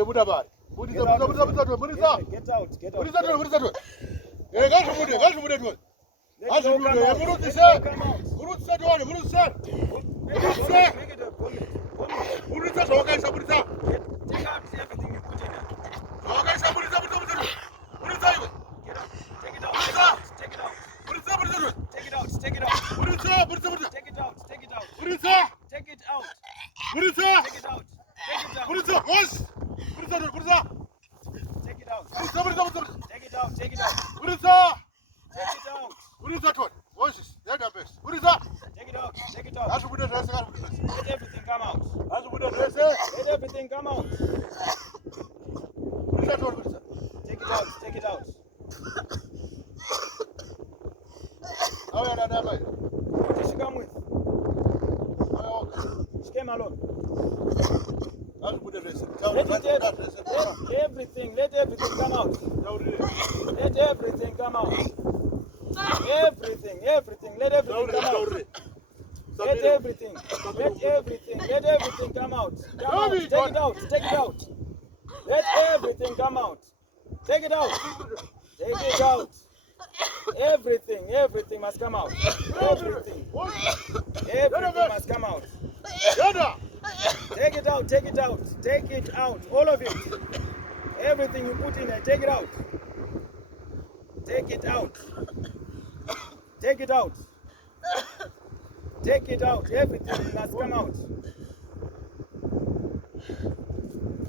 Buda bari. Budiza. Get out. Let everything come out. Let everything come out. Everything. Let everything come out. Let everything come out. Take it out. Let everything come out. Take it out. Everything must come out. Everything must come out. Take it out. All of it. Everything you put in there, take it out. Take it out. Everything must come out.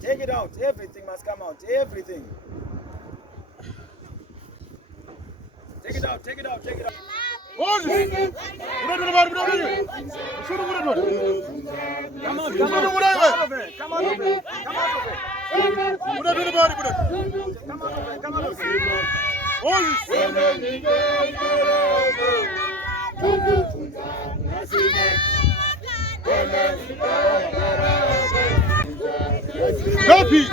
Take it out. Everything must come out. Everything. Take it out. Come on. Happy.